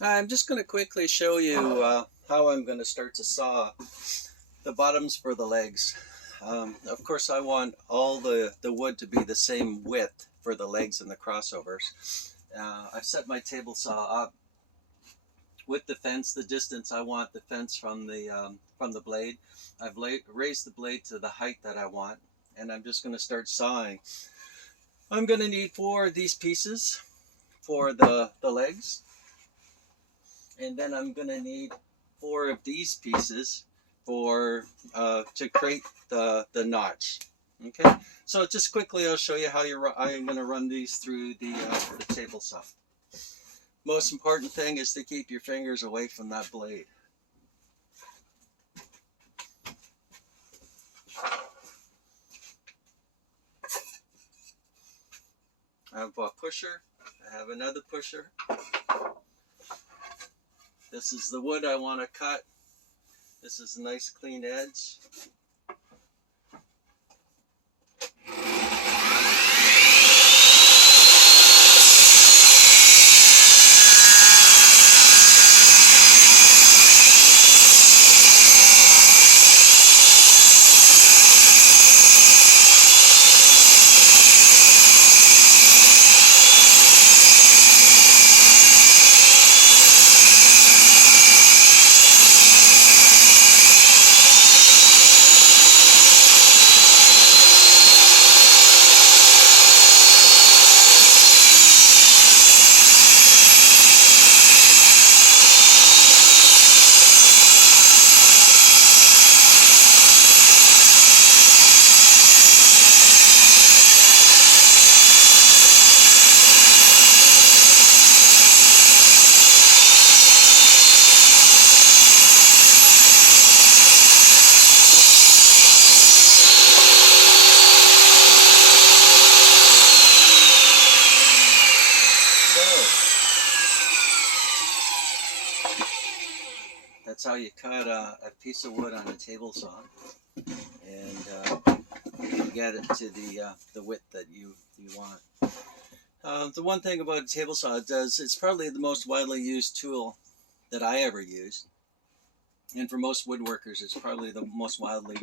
I'm just going to quickly show you how I'm going to start to saw the bottoms for the legs. Of course, I want all the wood to be the same width for the legs and the crossovers. I've set my table saw up with the fence, the distance I want the fence from the blade. I've raised the blade to the height that I want, and I'm just going to start sawing. I'm going to need 4 of these pieces for the legs, and then I'm going to need 4 of these pieces for to create the notch. Okay, so just quickly I'll show you how I'm going to run these through the table saw. Most important thing is to keep your fingers away from that blade. I have a pusher, I have another pusher. This is the wood I want to cut. This is a nice clean edge. So that's how you cut a piece of wood on a table saw, and you get it to the width that you want. The one thing about a table saw it's probably the most widely used tool that I ever used. And for most woodworkers, it's probably the most widely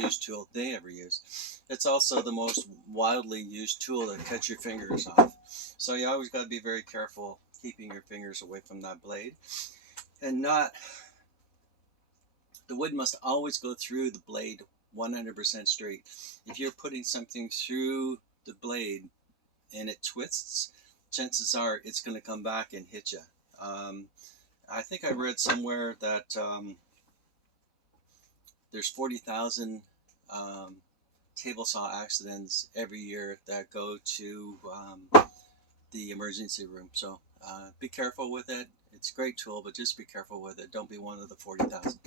used tool they ever use. It's also the most widely used tool that cuts your fingers off. So you always got to be very careful keeping your fingers away from that blade. And the wood must always go through the blade 100% straight. If you're putting something through the blade and it twists, chances are it's going to come back and hit you. I think I read somewhere that there's 40,000 table saw accidents every year that go to the emergency room. So be careful with it. It's a great tool, but just be careful with it. Don't be one of the 40,000.